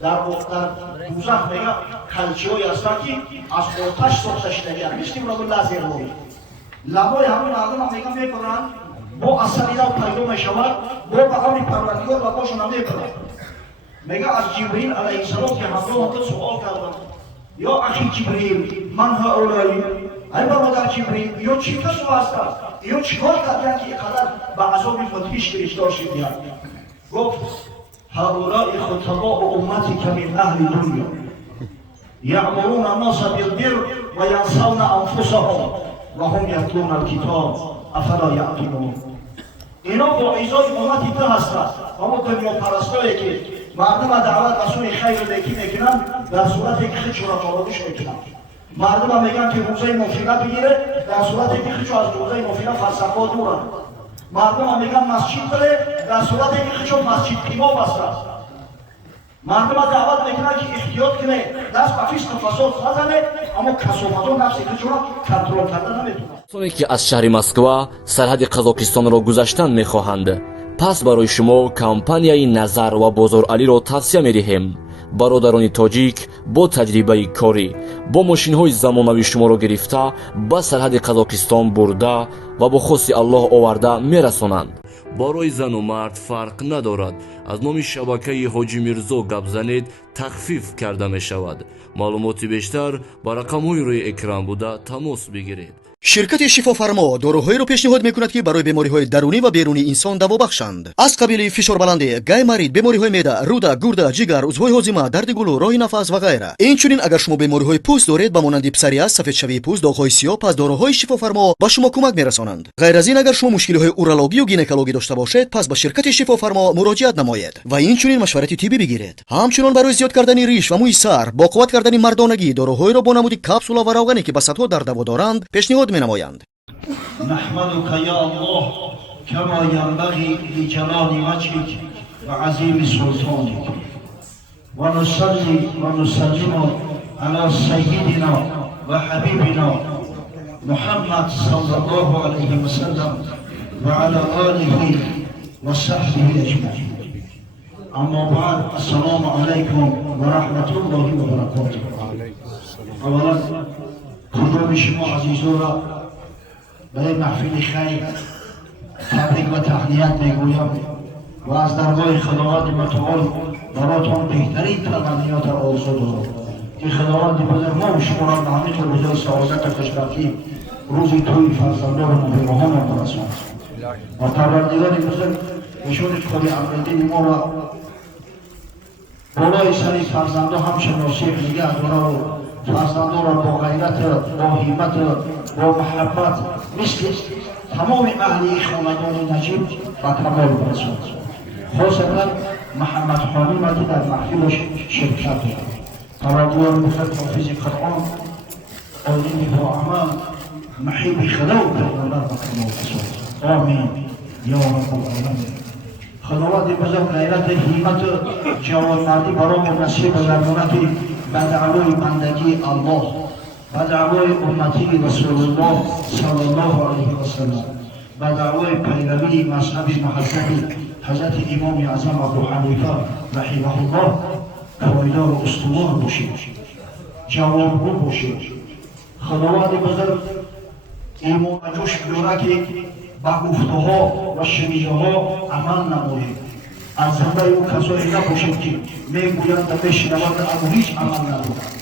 در دوزخ میگه کلچه‌ای هستند که از آتش ساخته شده‌اند، مثل برای لازر بود. لبای همون مردم میگه میکنن با عصبیت پیدا میشود، با پیام پروردگار لباشون میکنن. میگه از جبرئیل علیه السلام که همراه خود سوال کردن، یا اخی جبرئیل من هؤلاء، ای برادر جبرئیل یا چی کس هستند، یا چیکار کردن که اینقدر به عذاب فتیش گرفتار شدید؟ گفت هؤلاء خطباء امتی من اهل دنیا یأمرون الناس بالبر و ینسون انفسهم و هم یتلون الکتاب افلا یعقلون. اینا با ایزای امتی تو هستند، اما دنیا پرستایی که مردم دعوت به سوی خیر نیکی میکنن در صورتی که خودشون را فراموش میکنن. مردم میگن که روزه نافله بگیره در صورتی که خودشون از روزه نافله فرسخ‌ها دورن. مردم میگن مسجد بره در صورتی که خودشون مسجد پیما بستن. مردم دعوت میکنن که احتیاط کنه، دست به فسق و فساد نزنه، اما کثافت و نفس خودشون را کنترل کردن نمیتونن. کسانی که از شهر مسکو سرحد قزاقستان را گذشتن میخواهند، پس برای شما کمپانیای نظر و بازارعلی را توصیه می‌دهیم. برادران تاجیک با تجربه کاری با ماشین‌های زمانوی شما را گرفته به سرحد قزاقستان برده و با خواست الله آورده می‌رسانند. برای زن و مرد فرق ندارد. از نام شبکه حاجی میرزا گپ زنید، تخفیف کرده می شود. معلومات بیشتر با رقم‌های روی اکران بوده تماس بگیرید. شرکت شفافرما داروهایی را پیشنهاد میکند که برای بیماری‌های درونی و بیرونی انسان دوا بخشند. از قبیل فشار بلندی، گای مرید، بیماری‌های معده، روده، گرده، جگر، عضوهای هاضمه، درد گلو، راه نفس و غیره. اینچنین اگر شما بیماری‌های پوست دارید به مانند پسریاس، سفیدشوی پوست، داغ‌های سیاه، پس داروهای شفافرما به شما کمک میرسانند. غیر از این اگر شما مشکل‌های اورولوژی و گینکولوژی داشته باشید، پس به شرکت شفافرما مراجعت نمایید و اینچنین مشورت طبی بگیرید. همچنین برای زیاد کردن ریش و موی سر، با قوت کردن مردانگی، داروهایی را با نمود کپسول و روغنی که به صدها در دوا دارند پیشنهاد می‌نمایند. نحمدك يا الله كما ينبغي لجلال وجهك وعظيم سلطانك ونصلي ونسلم على سيدنا وحبيبنا محمد صلى الله عليه وسلم وعلى آله وصحبه أجمعين. أما بعد السلام عليكم ورحمة الله وبركاته. أولا کدام شما عزیزان برای محفل خیر تبریک و تهنیت میگویم و از درگاه خداوند متعال براتون بهترین تمنیات آرزو دارم که خداوند بزرگ ما و شما را به همین روزهای سعادت و خوشبختی روزی توی فرزندان و نوجوانان برساند و پروردگار بزرگ نشون خود امردین ما را بالای سر فرزندان همچنان ناصح نگه دارد و فرزندان را با غیرت، با همت، با محبت مثل تمام اهل خاندان نجیب و کمال برساند. خاصتا محمد خانم که در محفلش شرکت دارد. پروردگار بزرگ حافظ قرآن، عالم با عمل، محب خدا و پیغمبر و کمال برساند. آمین یا رب العالمین. خداوند بزرگ غیرت، همت، جوانمردی برای نصیب گرداند به دعوای بندگی الله، به دعوای امتی رسول الله صلی الله علیه و سلم، به دعوای پیروی مذهب مهذب حضرت امام اعظم ابو حنیفه رحمه الله پایدار و استوار باشید، جوانگو باشید. خداوند بزرگ ایمان جوش بیاره که به گفته‌ها و شنیده‌ها عمل نمایید. از جمله او کسایی نباشید که میگویند و میشنوند اما هیچ عمل ندارند.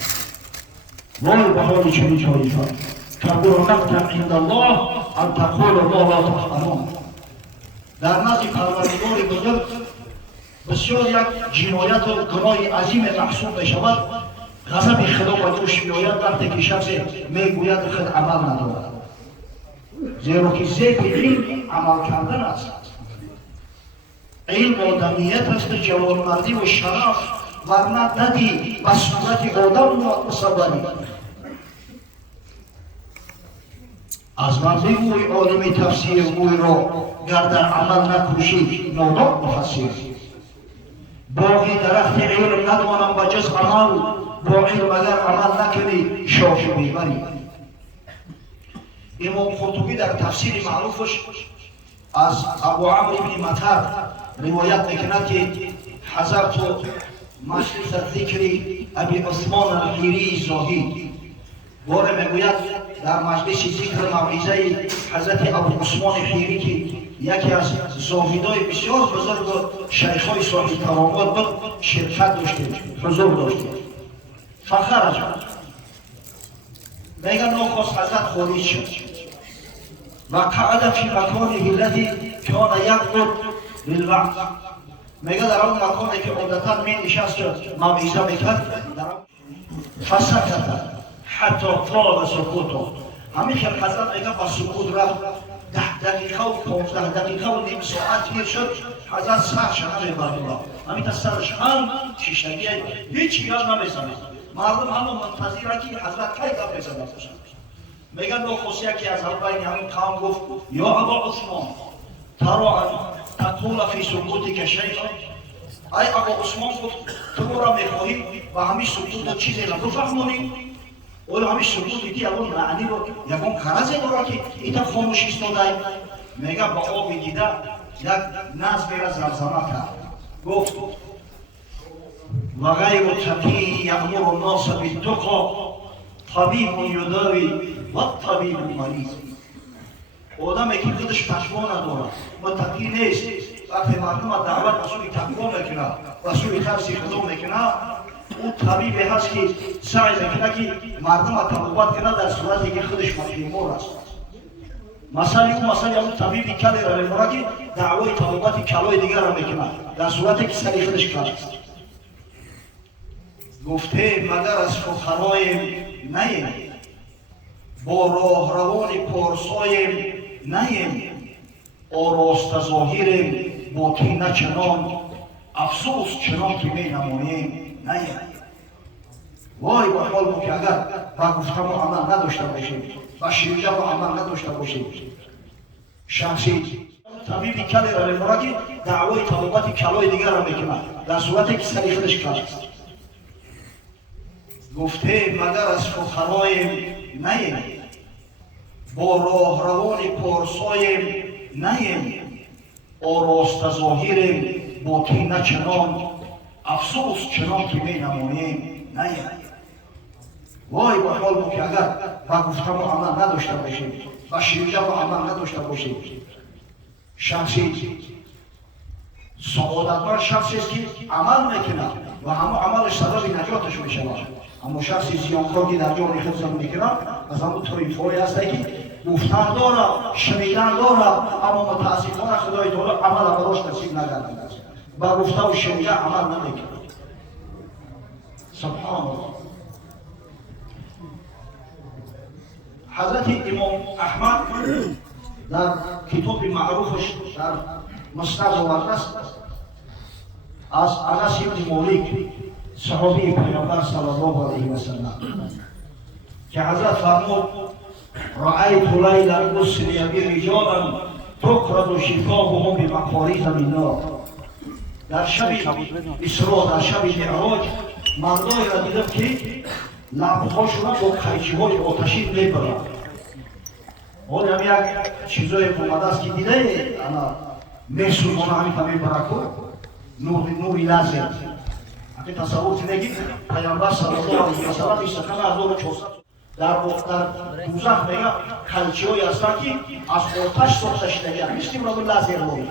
وای به حال چنین طایفه کبر مقتا عند الله ان تقول ما لا تفعلون. در نزد پروردگار بزرگ بسیار یک جنایت و گناه عظیم محسوب میشود. غضب خدا به جوش میآید وقتی که شخص میگوید خود عمل ندارد، زیرا که ذکر علم عمل کردن است. علم آدمیت است، جوانمردی و شرف، ورنه ندی به صورت آدم مصوری. از من بگوی عالم تفسیر موی را گر در عمل نکوشی نادان مفسر. باقی درخت علم ندانم به جز عمل، با علم اگر عمل نکنی شاخ میبری. امام قرطبی در تفسیر معروفش از ابو عمرو بن مطر روایت میکند که حضرت مجلس ذکر ابی عثمان الحیری زاهد باره میگوید در مجلس ذکر موعظه حضرت ابو عثمان حیری که یکی از زاهدای بسیار بزرگ و شیخای صاحب کرامات بود شرکت داشته حضور داشته فخرج میگن نخواست حضرت خارج شد و قعد فی مکانه الذی کان یقعد للوعظ میگه در اون مکانی که عادتا می نشست که موعظه میکرد فسکت حتی طال سکوت همین که حضرت میگه با سکوت رفت 10 دقیقه و 15 دقیقه و نیم ساعت تیر شد حضرت سرش نمیبرد همین سرش هم شیشگی هیچ یاد نمیزنه مردم همه منتظره که حضرت کی گپ بزنه میگن نخست یکی از بین همین قوم گفت یا ابا عثمان ترى تقول فی سکوتک شیئا ای ابا عثمان گفت تو را میخواهی و همین سکوت چیزی را بفهمونی اول همین سکوتی که اون معنی رو یکون قرضی رو که ایتا خاموش ایستاده میگه با آب دیده یک نظمی را زمزمه کرد گفت و غیر تقی یأمر الناس بالتقى طبیب یداوی و طبیب مریض آدمی که خودش پشما نداره متقی نیست وقتی مردم دعوت به سوی تقوا میکنه و سوی ترس خدا میکنه او طبیبی هست که سعی میکنه که مردم توبت کنه در صورتی که خودش مخیمور است مثلا اون طبیبی کلی را میمونه که دعوای توبت کلای دیگر را میکنه در صورتی که سری خودش کل است گفته مگر از فقرایم نیم با راهروان پارسایم نیم آراسته ظاهریم باطن نه چنان افسوس چنان که می نماییم نیم وای با حال ما که اگر با گفتم و عمل نداشته باشیم و شیرجه و عمل نداشته باشیم شخصی طبیبی کلی را میمونه که دعوای توبت کلای دیگر را میکنه در صورتی که سری خودش کل است گفته مگر از فقرایم نیم با راهروان پارسایم نیم آراسته ظاهریم باطن نه چنان افسوس چنان که می نماییم نیم وای با حال ما که اگر با گفتم و عمل نداشته باشیم و شیرجه و عمل نداشته باشیم شخصی سعادتمند شخصی است که عمل میکنه و همه عملش سبب نجاتش میشود اما شخصی زیانکار که در جان خود زندگی میکنه از همون طایفه‌ای هست که گفتن داره شنیدن داره اما متاسفانه خدای تعالی عمل براش نصیب نگردیده است با گفته و شنیده عمل نمیکنه سبحان الله حضرت امام احمد در کتاب معروفش در مسند آورده است از انس بن مالک صحابی پیامبر صلی الله علیه و سلم که حضرت فرمود رأیت لیلا مسری برجالا تقرض شفاههم بمقاریض من نار در شب اسراء در شب معراج مردایی را دیدم که لبهاشون با قیچی‌های آتشین میبرند حالا هم یک چیزای اومده است که دیده میسوزونه همین تمام برکو نوری لازم اگه تصور کنید پیامبر صلی الله علیه و سلم این سخن 1400 در دوزخ میگه قیچی‌هایی هستند که از آتش ساخته شده‌اند مثل را لازم بود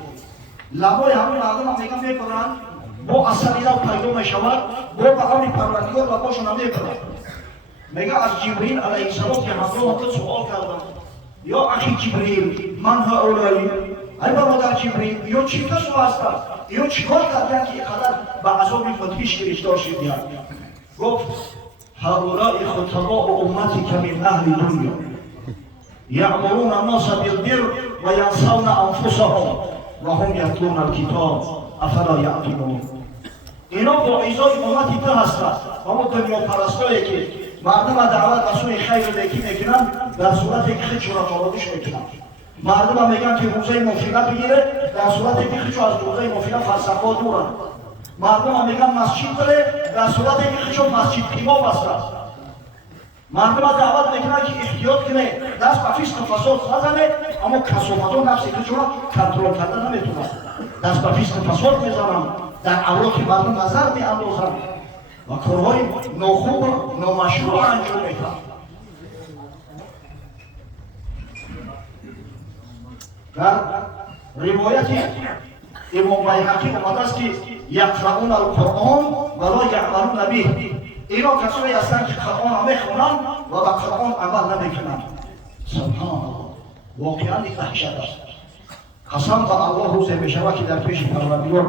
لبای همون مردم هم میگن میبرند با اثری را پیدا میشود با بهار پروردگار لباشون هم میبرند میگه از جبریل علیه السلام که همراه خود سوال کردند یا اخی جبریل من هؤلاء ای برادر جبریل یا چی کسو هستند یا چیکار کردن که اینقدر به عذاب فتیش گرفتار شدید گفت هؤلاء خطباء امتی که من اهل دنیا یأمرون الناس بالبر و ینسون انفسهم و هم یتلون الکتاب افلا یعقلون اینا با ایزای امتی تو هستند اما دنیا پرستایی که مردم دعوت به سوی خیر نیکی میکنن در صورتی که خودشون را فراموش میکنن مردم میگن که روزه نافله بگیره در صورتی که خودشون از روزه نافله فلسفه دورن مردم میگن مسجد بره در صورتی که خودشون مسجد پیما بستن مردم دعوت میکنن که احتیاط کنه دست به فسق و فساد نزنه اما کثافت و نفس خودشون را کنترل کردن نمیتونن دست به فسق و فساد میزنن дар авлоқи мардум назар меандозанд ва корҳои нохуб номашрӯъ анҷом мекунанд. дар ривояти имом байҳақӣ омадааст ки яқрауна алқуръон ва ла яъмалуна биҳ. ино касое ҳастанд ки қуръонро мехонанд ва ба қуръон амал намекунанд. субҳаналлоҳ, воқеан даҳшат аст. қасам ба аллоҳ рӯзе мешавад ки дар пеши парвардигор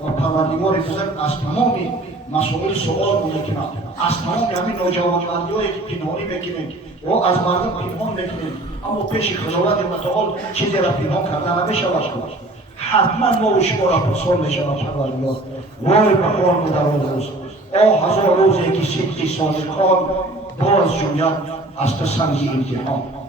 ва парвардигори бузург аз тамоми масоил суол мекунад, аз тамоми ҳамин ноҷавонмандиҳое ки пинҳонӣ мекунем ва аз мардум пинҳон мекунем, аммо пеши хизовати матаол чизеро пинҳон карда намешавад. ҳатман мо шуморо пурсон мешавад парвардигор. вой ба қурбу дароз рӯз, о ҳазор рӯзе ки сидқи содиқон боз ҷӯяд аз ту санги имтиҳон.